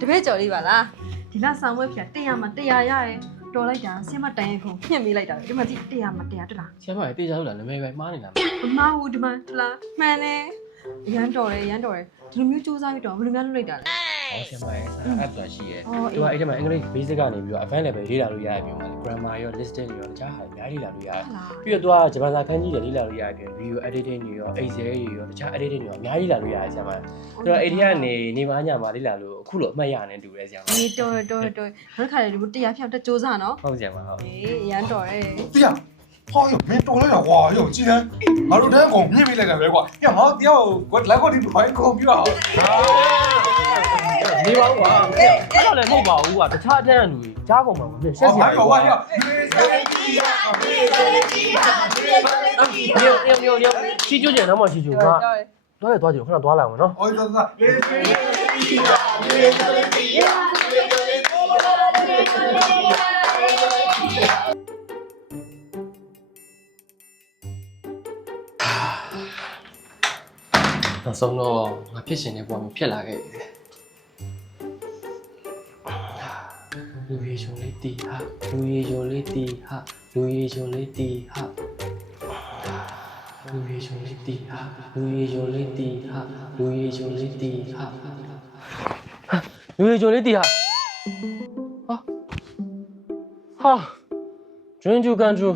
တပည့်ကျော်လေးပါလားဒီလဆောင်ဝဲပြန်100မှာ100ရတယ်တော်လိုက်တာဆင်းမတိုင်ရင်ခုညှင့်မိလိုက်တာဒီမှာကြည့်100မှာ100တက်လား ဆရာမရေတေးချလို့လားနမေပဲမှားနေတာ မမဘူးဒီမှာတလားမှန်တယ်ရမ်းတော်တယ်ဒီလိုမျိုးစူးစမ်းပြီးတော့ဘယ်လိုများလုပ်လိုက်တာလဲ ဟောဆရာမရေအဲ့ဆိုတာရှိရဲသူကအဲ့ဒီမှာအင်္ဂလိပ် basic ကနေပြီးတော့ advanced level လေ့လာလို့ရရပြီးတော့ grammar ရော listening ရောတခြားဟာအများကြီးလေ့လာလို့ရတယ်ပြီးတော့သူကဂျပန်စာခန်းကြီးတွေလေ့လာလို့ရပြီး video editing တွေရော Excel တွေရောတခြား editing တွေရောအများကြီးလေ့လာလို့ရတယ်ဆရာမဆိုတော့အဲ့ဒီကနေနေပါညမှာလေ့လာလို့အခုလိုအမှတ်ရနေတူတယ်ဆရာမ အေးတော်နောက်ခါလေဒီ100ဖြောင်းတက်စူးစမ်းနော် ဟုတ်ဆရာမဟုတ် အေးရမ်းတော်တယ် 对呀，好哟，没多了呀，哇哟，今天俺都在讲，你没来这边过，呀，好屌，我来过的快搞比较好。 နေပါဦးကွာအဲ့တော့လည်းမဟုတ်ပါဘူးကွာတခြားအတန်းအလူကြီးကြားကုန်မှာမဖြစ်ရှက်စရာ 还有我呀，你去酒店那么去酒吧多来多久可能多来我喏哦，这是。နောက်ဆုံးတော့ငါဖြစ်ရှင်တဲ့ပုံမျိုးဖြစ်လာခဲ့ပြီလူရီချုံလေးတီဟာလူရီချုံလေးတီဟာလူရီချုံလေးတီဟာလူရီချုံလေးတီဟာလူရီချုံလေးတီဟာလူရီချုံလေးတီဟာလူရီချုံလေးတီဟာဟာကျွန်းကျူကန်ကျူ